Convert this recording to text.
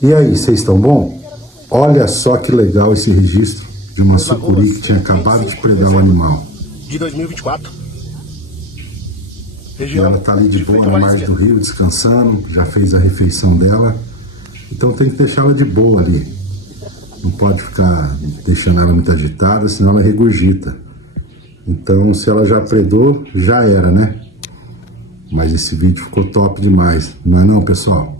E aí, vocês estão bom? Olha só que legal esse registro de uma sucuri que tinha acabado de predar o animal. De 2024. E ela tá ali de boa na margem do rio, descansando, já fez a refeição dela. Então tem que deixar ela de boa ali. Não pode ficar deixando ela muito agitada, senão ela regurgita. Então, se ela já predou, já era, né? Mas esse vídeo ficou top demais, não é não, pessoal?